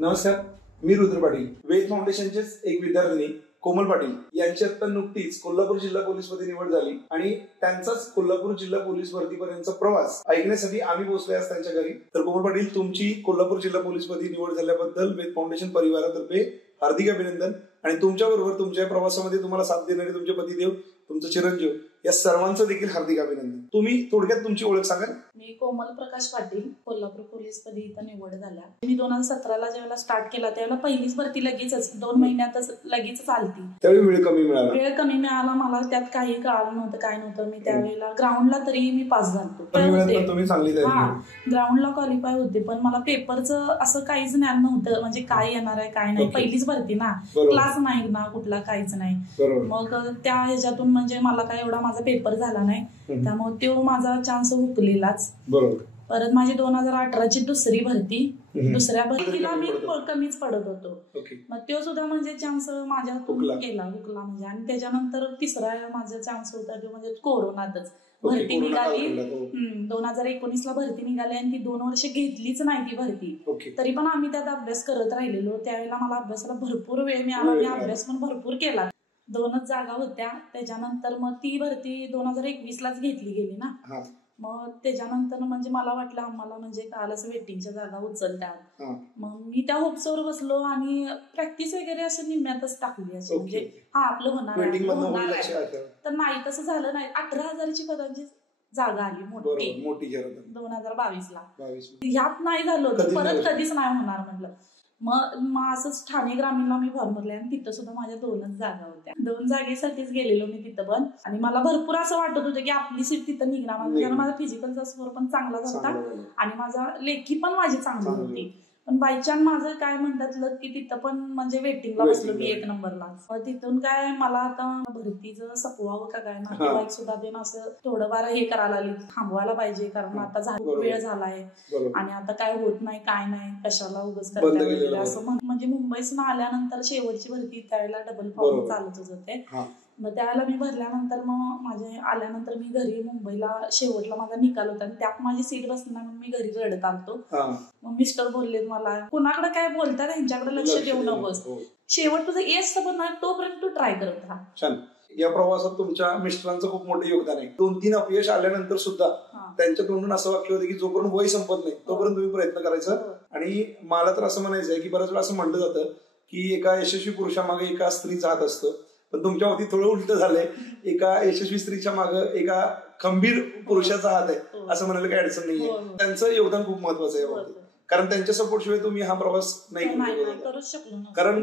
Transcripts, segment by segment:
नमस्कार, मी रुद्र पाटील. वेद फाउंडेशनचेच एक विद्यार्थिनी कोमल पाटील यांची आता नुकतीच कोल्हापूर जिल्हा पोलीसमध्ये निवड झाली आणि त्यांचाच कोल्हापूर जिल्हा पोलीस भरतीपर्यंतचा प्रवास ऐकण्यासाठी आम्ही पोहोचलो आज त्यांच्या घरी. तर कोमल पाटील, तुमची कोल्हापूर जिल्हा पोलीसमध्ये निवड झाल्याबद्दल वेद फाउंडेशन परिवारातर्फे हार्दिक अभिनंदन. आणि तुमच्याबरोबर तुमच्या प्रवासामध्ये तुम्हाला साथ देणारे तुमचे पतिदेव, तुमचं चिरंजीव, या सर्वांचं देखील हार्दिक अभिनंदन. तुम्ही थोडक्यात तुमची ओळख सांगाल? मी कोमल प्रकाश पाटील, कोल्हापूर पोलीस मध्ये इथं निवड झाल्या. मी 2017ला ज्यावेळेला स्टार्ट केला त्यावेळेला पहिलीच भरती लगेचच 2 महिन्यातच लगेच आलती. त्यावेळी वेळ कमी मिळाला मला त्यात काही कळालं नव्हतं, काय नव्हतं. मी त्यावेळेला ग्राउंडला तरी मी पास झालो. ग्राउंडला क्वालिफाय होते, पण मला पेपरचं असं काहीच ज्ञान नव्हतं, म्हणजे काय येणार आहे काय नाही. पहिलीच भरती ना, क्लास नाही ना कुठला, काहीच नाही. मग त्या ह्याच्यातून म्हणजे मला काय एवढा माझा पेपर झाला नाही, त्यामुळे तो माझा चान्स हुकलेलाच. परत माझी 2018ची दुसरी भरती, दुसऱ्या भरतीला मी कमीच पडत होतो. मग तो सुद्धा म्हणजे चान्स माझ्यातून गेला, हुकला म्हणजे. आणि त्याच्यानंतर तिसरा माझा चान्स होता तो म्हणजे कोरोनातच भरती निघाली. 2019ला भरती निघाली आणि ती 2 वर्ष घेतलीच नाही ती भरती. तरी पण आम्ही त्यात अभ्यास करत राहिलेलो. त्यावेळेला मला अभ्यासाला भरपूर वेळ मिळाला, मी अभ्यास पण भरपूर केला. 2च जागा होत्या. त्याच्यानंतर मग ती भरती 2021लाच घेतली गेली ना. मग त्याच्यानंतर म्हणजे मला वाटलं आम्हाला म्हणजे कालच वेटिंगच्या जागा उचलतात. मग मी त्या होप्सवर बसलो आणि प्रॅक्टिस वगैरे असं निम्म्यातच टाकली अशी, म्हणजे आपलं होणार आहे. तर नाही, तसं झालं नाही. 18,000ची पदांची जागा आली मोठी 2022ला. ह्यात नाही झालं, परत कधीच नाही होणार म्हटलं. मग असंच ठाणे ग्रामीणला मी फॉर्म भरले आणि तिथं सुद्धा माझ्या 2च जागा होत्या. 2 जागेसाठीच गेलेलो मी तिथं पण. आणि मला भरपूर असं वाटत होतं की आपली सीट तिथं निघणार, कारण माझा फिजिकलचा स्कोर पण चांगलाच होता आणि माझा लेखी पण माझी चांगली होती. पण बायचान्स माझं काय म्हणतात की तिथं पण म्हणजे वेटिंगला बसलो मी 1 नंबरला. तिथून काय मला आता भरतीचं सपवावं का काय, नातेवाईक सुद्धा ते असं थोडंफार हे करायला आली, थांबवायला पाहिजे, कारण आता वेळ झालाय आणि आता काय होत नाही, काय नाही, कशाला उगाच करता वगैरे असं. म्हणजे मुंबईसून आल्यानंतर शेवटची भरती त्यावेळेला डबल फॉर्म चालतच होते. मग त्यावेळेला मी भरल्यानंतर मग माझे आल्यानंतर मी घरी मुंबईला शेवटला माझा निकाल होता आणि त्यात माझी सीट बसणार, मी घरी रडत आलतो. मग मिस्टर बोलले मला, कुणाकडे काय बोलतात त्यांच्याकडे लक्ष देऊ नकोस, शेवट तुझं येस पण नाही तोपर्यंत तू ट्राय करत राहा. या प्रवासात तुमच्या मिस्टरांचं खूप मोठं योगदान आहे. 2-3 अपयश आल्यानंतर सुद्धा त्यांच्या तोंडून असं वाक्य होतं की जोपर्यंत वय संपत नाही तोपर्यंत तुम्ही प्रयत्न करायचा. आणि मला तर असं म्हणायचं आहे की बऱ्याच वेळा असं म्हटलं जातं की एका यशस्वी पुरुषामागे एका स्त्रीचा हात असतो, पण तुमच्या बाबतीत थोडं उलट झालंय. एका यशस्वी स्त्रीच्या मागे एका खंबीर पुरुषाचा हात आहे असं म्हणायला काही अडचण नाहीये. त्यांचं योगदान खूप महत्वाचं आहे, कारण त्यांच्या सपोर्ट शिवाय तुम्ही हा प्रवास नाही करू शकलो. कारण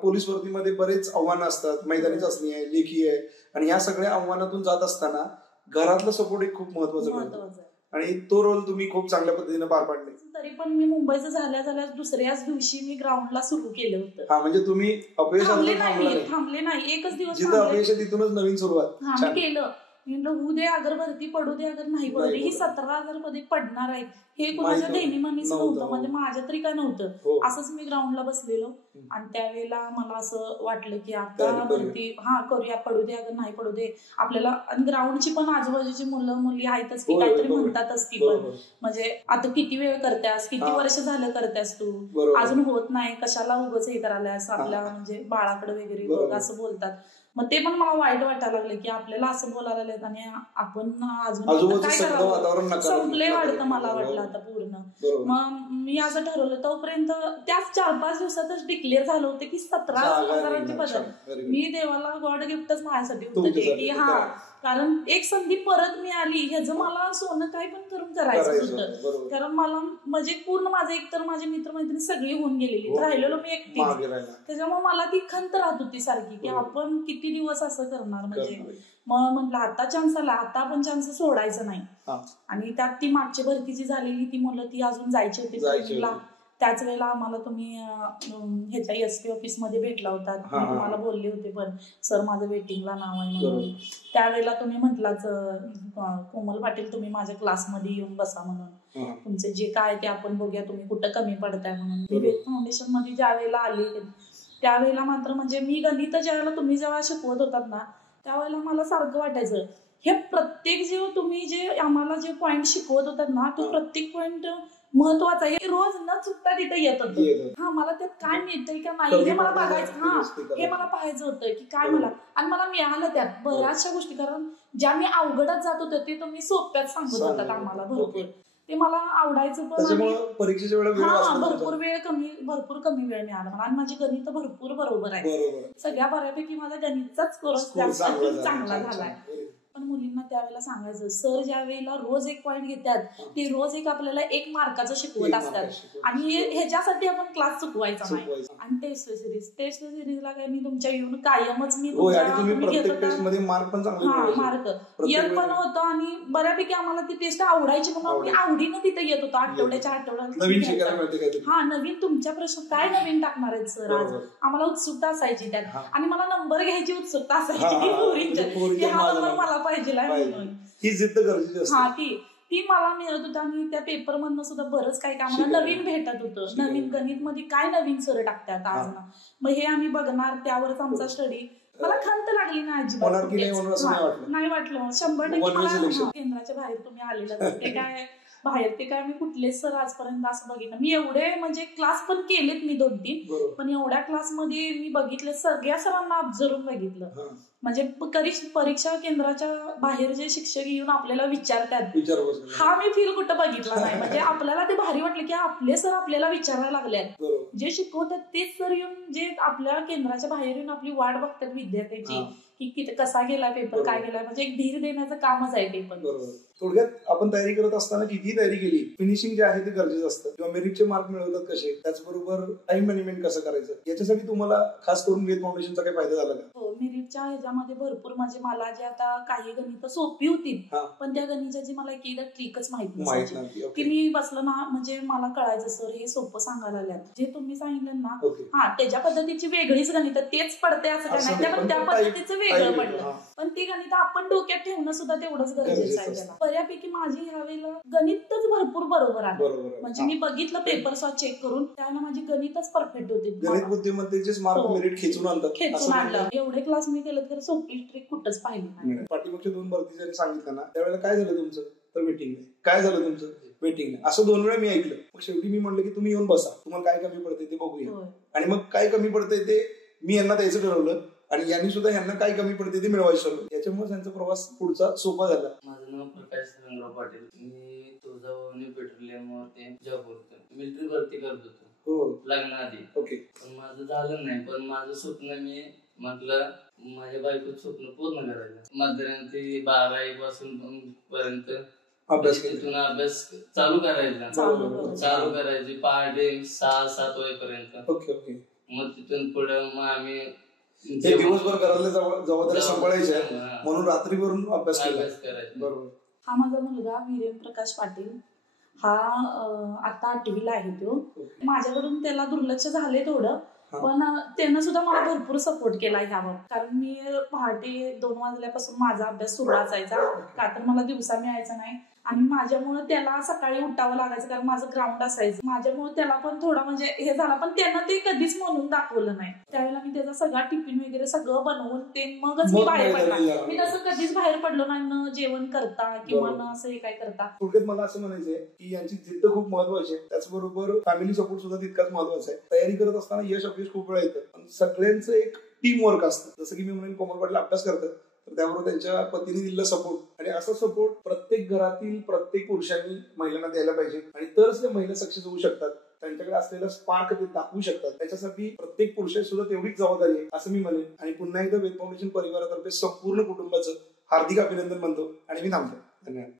पोलीस भरतीमध्ये बरेच आव्हानं असतात, मैदानी चाचणी आहे, लेखी आहे, आणि या सगळ्या आव्हानातून जात असताना घरातलं सपोर्ट एक खूप महत्वाचं आणि तो रोल तुम्ही खूप चांगल्या पद्धतीने पार पाडले. तरी पण मी मुंबईचं झाल्या दुसऱ्याच दिवशी मी ग्राउंडला सुरू केलं होतं. म्हणजे तुम्ही अपयश थांबले नाही, एकच दिवस जिथं अपयश तिथूनच नवीन सुरुवात केलं. होऊ दे, अगर भरती पडू दे, अगर नाही पडू दे, ही 17,000 मध्ये पडणार आहे हे कुणाच्या दैनिमानीच नव्हतं, म्हणजे माझ्या तरी काय नव्हतं. असंच मी ग्राउंडला बसलेलो आणि त्यावेळेला मला असं वाटलं की आता भरती करूया, पडू दे अगर नाही पडू दे आपल्याला. आणि ग्राउंडची पण आजूबाजूची मुलं मुली आहेतच की काहीतरी म्हणतातच की, पण म्हणजे आता किती वेळ करतेस, किती वर्ष झालं करतेस तू, अजून होत नाही, कशाला उगाच हे करायलास आपल्या म्हणजे बाळाकडे वगैरे असं बोलतात. मग ते पण मला वाईट वाटायला लागलं की आपल्याला असं बोलायला लागलं आणि आपण अजून काय करावं, संपले वाटतं मला वाटलं आता पूर्ण. मग मी असं ठरवलं, तोपर्यंत त्याच 4-5 दिवसातच डिक्लेअर झालं होतं की 17,000ची पदक. मी देवाला गॉड गिफ्टच माझ्यासाठी होतं की कारण एक संधी परत मिळाली, ह्याचं मला सोनं काय पण करून करायचं होतं. कारण मला म्हणजे पूर्ण माझं एकतर माझे मित्रमैत्रिणी सगळी होऊन गेलेली, राहिलेलो मी एकटी. त्याच्यामुळे मला ती खंत राहत होती सारखी की आपण किती दिवस असं करणार. म्हणजे मग म्हटलं आता चान्स आला, आता आपण चान्स सोडायचं नाही. आणि त्यात ती मागची भरतीची झालेली ती मुलं ती अजून जायची होती. त्याच वेळेला आम्हाला तुम्ही ह्याच्या SP ऑफिस मध्ये भेटला होता, तुम्हाला बोलले होते पण सर माझं वेटिंगला नाव आहे म्हणून. त्यावेळेला तुम्ही म्हटलाच कोमल पाटील तुम्ही माझ्या क्लासमध्ये येऊन बसा म्हणून, तुमचे जे काय ते आपण बघूया, तुम्ही कुठं कमी पडताय म्हणून. वेद फाउंडेशन मध्ये ज्या वेळेला आली त्यावेळेला मात्र म्हणजे मी गणित ज्या वेळेला तुम्ही जेव्हा शिकवत होतात ना त्यावेळेला मला सारखं वाटायचं हे प्रत्येक जे तुम्ही जे आम्हाला जे पॉइंट शिकवत होतात ना तो प्रत्येक पॉइंट महत्वाचं आहे. रोज न चुकता तिथे येत होतं. हा मला त्यात काय मिळतंय का नाही हे मला बघायचं, हा हे मला पाहायचं होतं की काय मला, आणि मला मिळालं त्यात बऱ्याचशा गोष्टी. कारण ज्या मी अवघडात जात होते ते तुम्ही सोप्यात सांगत होतात आम्हाला भरपूर, ते मला आवडायचं. पण परीक्षेच्या वेळेला भरपूर कमी वेळ मिळाला मला, आणि माझी गणित भरपूर बरोबर आहे. सगळ्या बऱ्यापैकी माझा गणितचाच स्कोर चांगला झालाय. पण मुलींना त्यावेळेला सांगायचं, सर ज्या वेळेला रोज एक पॉईंट घेतात ते रोज एक आपल्याला 1 मार्काचं शिकवत असतात, आणि ह्याच्यासाठी आपण क्लास चुकवायचा नाही. आणि टेस्ट सिरीजला काय मी तुमच्या येऊन कायमच मी मार्क येत पण होतो, आणि बऱ्यापैकी आम्हाला ती टेस्ट आवडायची म्हणून मी आवडीनं तिथे येत होतो. आठवड्यात हा नवीन तुमच्या प्रश्न काय नवीन टाकणार आहेत सर आज, आम्हाला उत्सुकता असायची त्यात, आणि मला नंबर घ्यायची उत्सुकता असायची. हा नंबर मला पाहिजे ही जिद्द गरजेची असते. ती मला मिळत होतं, आणि त्या पेपर मधनं सुद्धा बरंच काही आम्हाला नवीन भेटत होतं. नवीन गणित मध्ये काय नवीन सर टाकतात आज ना, मग हे आम्ही बघणार, त्यावरच आमचा स्टडी. मला खंत लागली ना अजिबात, नाही वाटलं 100%. मला केंद्राच्या बाहेर तुम्ही आलेलं ते काय बाहेर ते काय मी कुठलेच सर आजपर्यंत असं बघितलं. मी एवढे म्हणजे क्लास पण केलेत मी 2-3, पण एवढ्या क्लासमध्ये मी बघितले सगळ्या सरांना ऑब्झर्व बघितलं. म्हणजे परीक्षा केंद्राच्या बाहेर जे शिक्षक येऊन आपल्याला विचारतात, हा मी फील कुठं बघितला नाही. म्हणजे आपल्याला ते भारी वाटलं की आपले सर आपल्याला विचारायला लागल्यात, जे शिकवतात तेच सर येऊन जे आपल्या केंद्राच्या बाहेर येऊन आपली वाट बघतात विद्यार्थ्याची की कसा गेला पेपर, काय गेला. म्हणजे एक धीर देण्याचं कामच आहे पेपर. थोडक्यात आपण तयारी करत असताना किती तयारी केली, फिनिशिंग जे आहे ते गरजेचं असतं. किंवा मेरिटचे मार्क मिळवतात कसे, त्याचबरोबर टाइम मॅनेजमेंट कसं करायचं, याच्यासाठी तुम्हाला खास करून वेद फाउंडेशनचा काही फायदा झाला का? हो, मेरिटच्या ह्याच्यामध्ये भरपूर. म्हणजे मला जे आता काही गणित सोपी होती, पण त्या गणिताची मला एकदा ट्रिकच माहित नसायची की मी बसलं ना, म्हणजे मला कळायचं सर हे सोपं सांगायला लागल्यात, जे तुम्ही सांगितलं ना त्याच्या पद्धतीची वेगळीच गणित तेच पडते असं काय नाही, पण त्या पद्धतीचं वेगळं पडलं. पण ती गणित आपण डोक्यात ठेवणं सुद्धा तेवढंच गरजेचं आहे. त्याला बऱ्यापैकी माझी ह्यावेळेला गणितच भरपूर बरोबर आलं. म्हणजे मी बघितलं पेपर चेक करून, त्याला माझी गणितच परफेक्ट होती. गणित बुद्धिमत्तेचे मार्क मेरिट खेचून आणलं. एवढे क्लास मी केलं तर सोपी ट्रिक कुठंच पाहिली नाही. पाठीमागच्या 2 भरती ज्यांनी सांगितलं ना, त्यावेळेला काय झालं तुमचं, तर वेटिंग नाही. काय झालं तुमचं, वेटिंग नाही. असं 2 वेळा मी ऐकलं. मग शेवटी मी म्हणलं की तुम्ही येऊन बसा, तुम्हाला काय कमी पडते ते बघूया. आणि मग काय कमी पडते ते मी यांना द्यायचं ठरवलं, आणि यांनी सुद्धा यांना काय कमी पडते ते मिळवायचं ठरवलं. याच्यामुळे त्यांचा प्रवास पुढचा सोपा झाला. माझं नाव प्रकाश रंगराव पाटील. मी तुळजाभवानी पेट्रोलियमवर ते जॉब करतो. मिलिटरी भरती करत होतो लग्नाआधी. पण माझं झालं नाही. पण माझं स्वप्न मी म्हटलं माझ्या बायकोचं स्वप्न पूर्ण करायचं. मध्यरात्री ते 12 पासून पर्यंत तिथून अभ्यास चालू करायची पहाटे 6-7 वाजेपर्यंत. मग तिथून पुढे मग आम्ही दिवसभर घरातल्या जबाबदाऱ्या सांभाळायच्या, म्हणून रात्रीवरून अभ्यास करायचा. बरोबर. हा माझा मुलगा वीरेन प्रकाश पाटील, हा आता 8वीला आहे. तो माझ्याकडून त्याला दुर्लक्ष झाले थोडं, पण त्यानं सुद्धा मला भरपूर सपोर्ट केला ह्यावर. कारण मी पहाटे 2 वाजल्यापासून माझा अभ्यास सुरू असायचा, का तर मला दिवसा मिळायचा नाही. आणि माझ्यामुळे त्याला सकाळी उठावं लागायचं, कारण माझं ग्राउंड असायचं. माझ्यामुळे त्याला पण थोडा म्हणजे हे झाला, पण त्यानं ते कधीच म्हणून दाखवलं नाही. त्यावेळेला मी त्याचा सगळा टिफिन वगैरे सगळं बनवून ते मगच मी बाहेर पडला. मी तसं कधीच बाहेर पडलो नाही, न जेवण करता किंवा न असं हे काय करता. थोडक्यात मला असं म्हणायचंय की यांची जिद्द खूप महत्वाची आहे, त्याचबरोबर फॅमिली सपोर्ट सुद्धा तितकाच महत्वाचा आहे. तयारी करत असताना यश अपयश खूप वेळा येतं, पण सगळ्यांचं एक टीम वर्क असतं. जसं की मी म्हणेन कोमल पाटील अभ्यास करतात, तर त्याबरोबर त्यांच्या पतीने दिलेला सपोर्ट, आणि असा सपोर्ट प्रत्येक घरातील प्रत्येक पुरुषांनी महिलांना द्यायला पाहिजे, आणि तरच त्या महिला सक्सेस होऊ शकतात. त्यांच्याकडे असलेला स्पार्क ते दाखवू शकतात. त्याच्यासाठी प्रत्येक पुरुषाची सुद्धा तेवढीच जबाबदारी आहे असं मी म्हणेन. आणि पुन्हा एकदा वेद फाउंडेशन परिवारातर्फे संपूर्ण कुटुंबाचं हार्दिक अभिनंदन म्हणतो, आणि मी थांबतो. धन्यवाद.